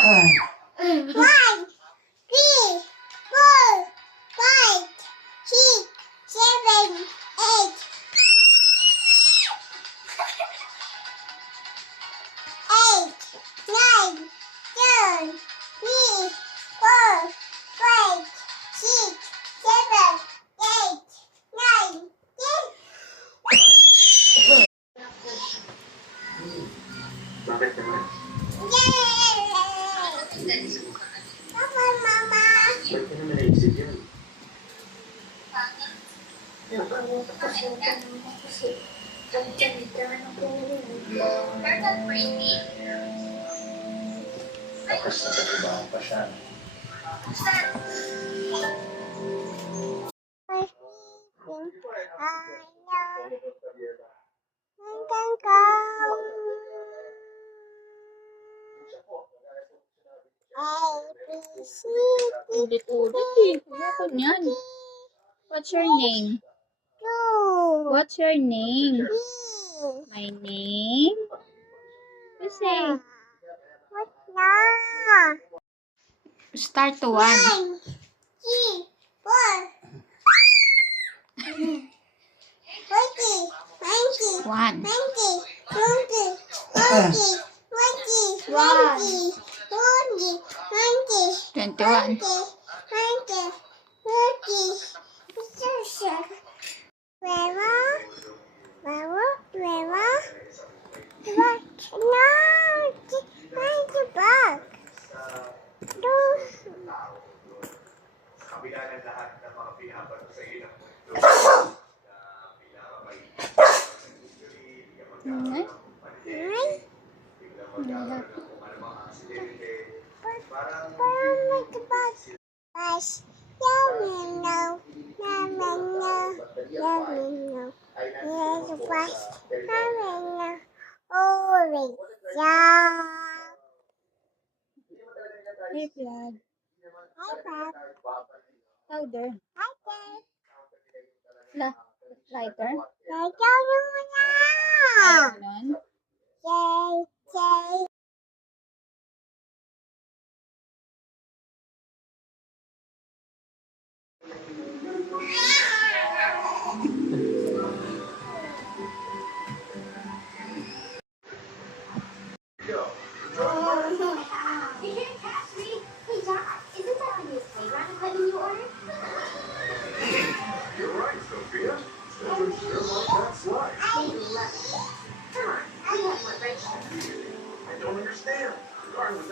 One, three, four, five, six, seven, eight. Eight, nine, 10, 3, 4, 5, 6, 7, 8, 9, 10. Bakit naman? Yay! Papa, Mama. Ba't ka naman naisip yun? Nakawag kasi yung tanong ko kasi pagkalitan ako rin. Tapos nagtrabaho pa siya. Ulit-ulit eh. Ayoko niyan. What's your name? What's your name? My name? You say. What now? Start to 1. 1, 3, 4. 1. 21. Kabila ng lahat ng mga pinapato sa iyo ng mundo. Hey, vlog. Louder. Lighter. Ganon.